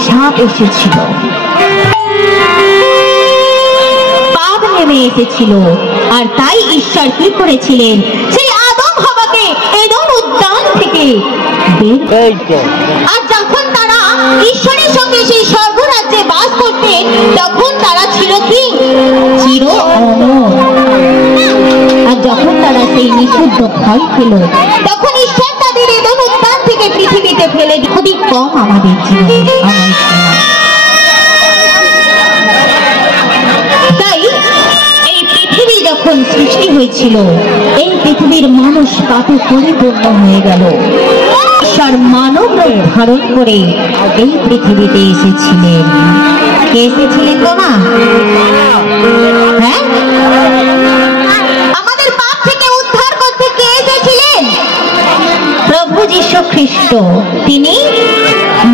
অভিশাপ এসেছিল, পাপ নেমে এসেছিল। আর তাই ঈশ্বর কি করেছিলেন, সেই আদম হাওয়াকে এদম উদ্যান থেকে আর যখন তারা ঈশ্বরের সঙ্গে সেই স্বর্গরাজ্যে বাস করতেন, তখন তারা ছিল কি চির অমর। আর যখন তারা সেই নিষিদ্ধ ফল খেল, তখন ঈশ্বর তাদের এদম উদ্যান থেকে পৃথিবীতে ফেলে খুবই কম আমাদের জীবনে। তাই এই পৃথিবী যখন সৃষ্টি হয়েছিল, এই পৃথিবীর মানুষ পাপে পরিপূর্ণ হয়ে গেল। ঈশ্বর মানব রূপ ধারণ করে এই পৃথিবীতে এসেছিলেন। কে এসেছিলেন গো মা? হ্যাঁ, আমাদের পাপ থেকে উদ্ধার করতে কে এসেছিলেন? প্রভু যীশু খ্রিস্ট। তিনি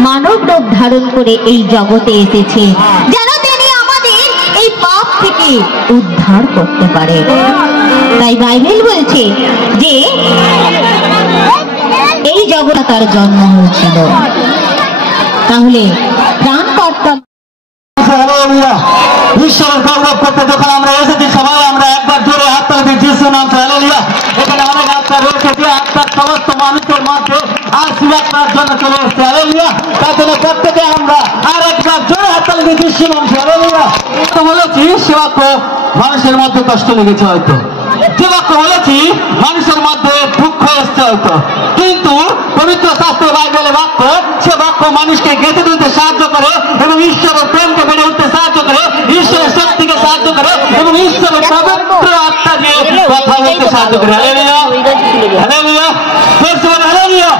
মানব রূপ ধারণ করে এই জগতে এসেছে, যেন তিনি আমাদের এই পাপ থেকে উদ্ধার করতে পারে। তাই বাইবেল বলছে যে এই জগতে তার জন্ম হয়েছিল। তাহলে ত্রাণকর্তা ঈশ্বরের গৌরব করতে যখন আমরা এসেছি, সবাই আমরা একবার জোরে হাত তালি দিই যিশুর নাম হালেলুয়া। এখানে অনেক আত্মা রয়েছে যে আত্মার সমস্ত মানুষের মধ্যে আশীর্বাদ করার জন্য চলে এসেছে হালেলুয়া। তার জন্য প্রত্যেকে আমরা আর একবার জোরে হাত তালি দিই যিশুর নাম হালেলুয়া। তো বলেছি সে বাক্য মানুষের মধ্যে কষ্ট লেগেছে হয়তো, যে বাক্য বলেছি মানুষের মধ্যে দুঃখ এসছে হয়তো, কিন্তু পবিত্র শাস্ত্র বাইবেলের বাক্য, সে বাক্য মানুষকে গেঁথে তুলতে সাহায্য করে এবং ঈশ্বরের প্রেমকে বেড়ে উঠতে সাহায্য করে, ঈশ্বরের শক্তিকে সাহায্য করে এবং ঈশ্বরের পবিত্র আত্মা দিয়ে কথা বলতে সাহায্য করে। হালেলুয়া হালেলুয়া, জোরসে বলে হালেলুয়া,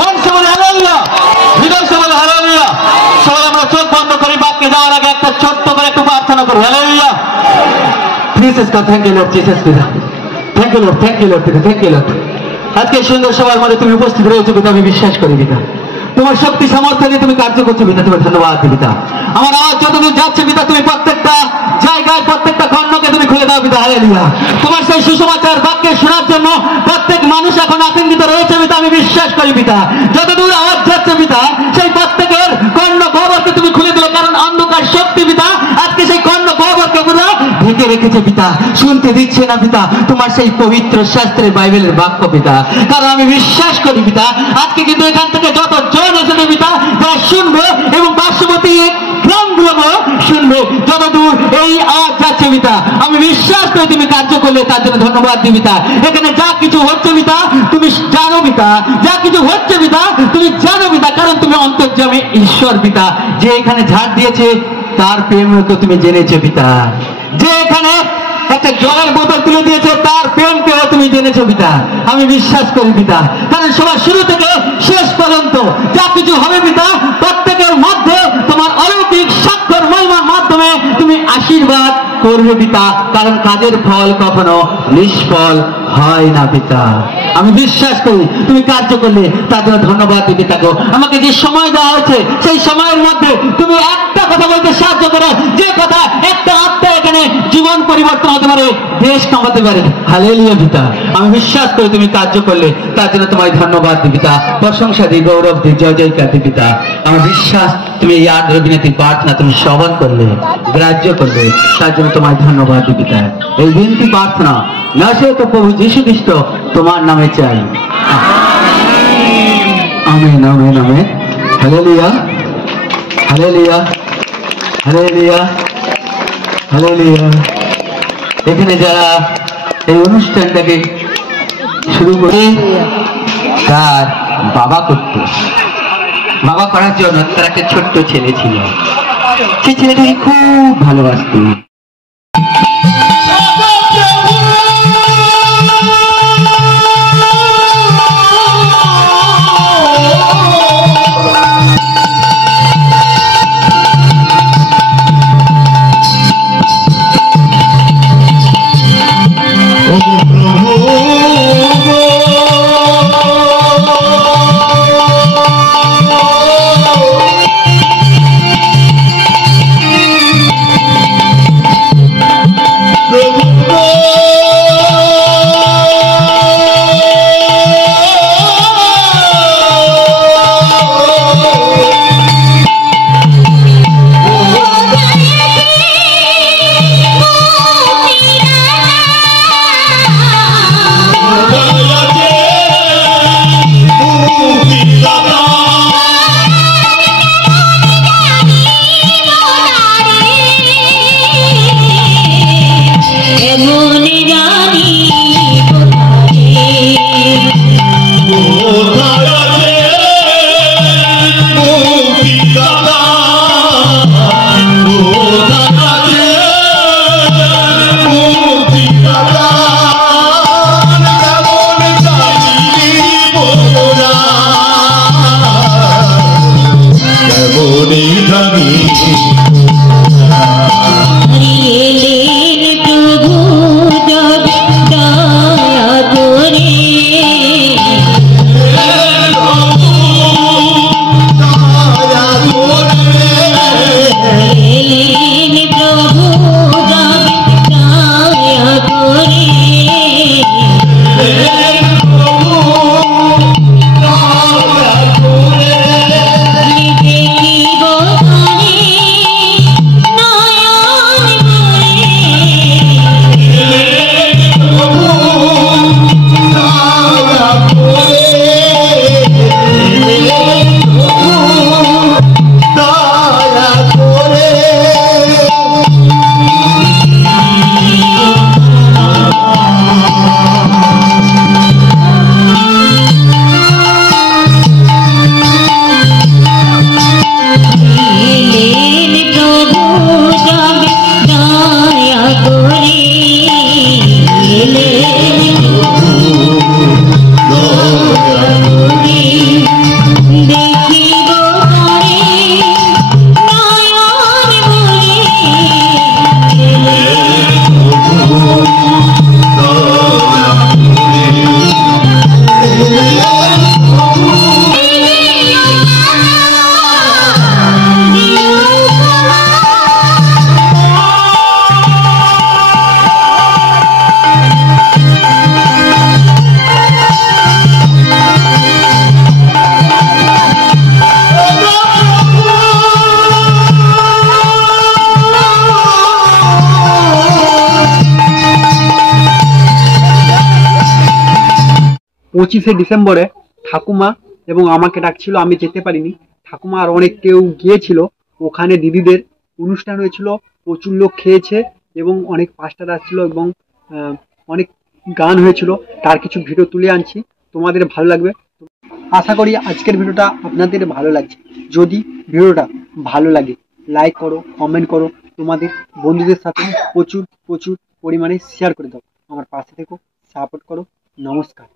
মনসে বলে হালেলুয়া, হৃদয়সে বলে হালেলুয়া। সবাই আমরা চোখ বন্ধ করি, বাক্যে যাওয়ার আগে একটা ছোট্ট করে একটু প্রার্থনা করি। Hallelujah. Jesus God, thank you Lord Jesus পিতা, thank you Lord, thank you Lord পিতা, thank you Lord। আজকে সুন্দর সবার মধ্যে তুমি উপস্থিত রয়েছো পিতা, আমি বিশ্বাস করি পিতা তোমার শক্তি সামর্থ্য নিয়ে তুমি কার্য করছো পিতা, তুমি ধন্যবাদ পিতা। আমার আওয়াজ যতদূর যাচ্ছে পিতা, তুমি প্রত্যেকটা জায়গায় প্রত্যেকটা কর্ণকে তুমি খুলে দাও পিতা। হালেলুয়া। তোমার সেই সুসমাচার বাক্যে শোনার জন্য প্রত্যেক মানুষ এখন আতঙ্কিত রয়েছে পিতা, আমি বিশ্বাস করি পিতা যতদূর আওয়াজ যাচ্ছে পিতা, সেই প্রত্যেকের কর্ণ গহ্বরকে তুমি খুলে দিলে, কারণ অন্ধকার শক্তি পিতা আজকে সেই কর্ণ গহ্বরকে পুরো ঢেকে রেখেছে পিতা, শুনতে দিচ্ছে না পিতা তোমার সেই পবিত্র শাস্ত্রের বাইবেলের বাক্য পিতা। কারণ আমি বিশ্বাস করি পিতা আজকে কিন্তু এখান থেকে যত জন এসেছে পিতা, তারা শুনবে এবং পার্শ্ববর্তী গ্রামগুলো শুনবে যতদূর এই আওয়াজ যাচ্ছে পিতা। আমি বিশ্বাস করি তুমি কার্য করলে, তার জন্য ধন্যবাদ দিই পিতা। এখানে যা কিছু হচ্ছে পিতা তুমি জানো পিতা, যা কিছু হচ্ছে পিতা তুমি জানো পিতা, কারণ তুমি অন্তর্যামী ঈশ্বর পিতা। যে এখানে ঝাড় দিয়েছে তার প্রেমকে তুমি জেনেছো পিতা, যে এখানে একটা জলের বোতল তুলে দিয়েছে তার প্রেমকেও তুমি জেনেছো পিতা। আমি বিশ্বাস করি পিতা, কারণ সবার শুরু থেকে শেষ পর্যন্ত যা কিছু হবে পিতা, প্রত্যেকের মধ্যে তোমার অলৌকিক স্বাক্ষর মহিমার মাধ্যমে তুমি আশীর্বাদ করবে পিতা, কারণ কাজের ফল কখনো নিষ্ফল হয় না পিতা। আমি বিশ্বাস করি তুমি কার্য করলে, তার জন্য ধন্যবাদ দিই পিতা গো। আমাকে যে সময় দেওয়া হয়েছে সেই সময়ের মধ্যে তুমি একটা কথা বলতে সাহায্য করো, যে কথা একটা আত্মা এখানে জীবন পরিবর্তন হতে পারে, দেশ কামাতে পারে। হালেলুয়া পিতা, আমি বিশ্বাস করি তুমি কার্য করলে, তার জন্য তোমায় ধন্যবাদ দিই পিতা, প্রশংসা দিই, গৌরব দিই, জয় জয়কার দিই পিতা। আমার বিশ্বাস তুমি এই আর্দ্র বিনতি প্রার্থনা তুমি শ্রবণ করলে, গ্রাহ্য করলে, তার জন্য তোমায় ধন্যবাদ দিই পিতা। এই বিনতি প্রার্থনা নাসে তো প্রভু যীশু খ্রিস্ট তোমার নামে চাই, amen amen amen. Hallelujah hallelujah hallelujah hallelujah. এখানে যারা এই অনুষ্ঠানটাকে শুরু করে তার বাবা করত, বাবা করার জন্য তার একটা ছোট্ট ছেলে ছিল, সেই ছেলেটাকে খুব ভালোবাসত। মনে জানি এলেন প্রভু জবে দয়া করে এলেন প্রভু জবে দয়া করে দেখিব তারে নয়ন এলেন প্রভু জবে দয়া করে এলেন দেখিব তারে নয়ন ভরে পঁচিশে ডিসেম্বরে ঠাকুমা এবং আমাকে ডাকছিল, আমি যেতে পারিনি। ঠাকুমা আর অনেক কেউ গিয়েছিল। ওখানে দিদিদের অনুষ্ঠান হয়েছিল, প্রচুর লোক খেয়েছে এবং অনেক পাস্টার আসছিল এবং অনেক গান হয়েছিল। তার কিছু ভিডিও তুলে আনছি, তোমাদের ভালো লাগবে। আশা করি আজকের ভিডিওটা আপনাদের ভালো লাগছে। যদি ভিডিওটা ভালো লাগে লাইক করো, কমেন্ট করো, তোমাদের বন্ধুদের সাথে প্রচুর প্রচুর পরিমাণে শেয়ার করে দাও। আমার পাশে থেকো, সাপোর্ট করো। নমস্কার।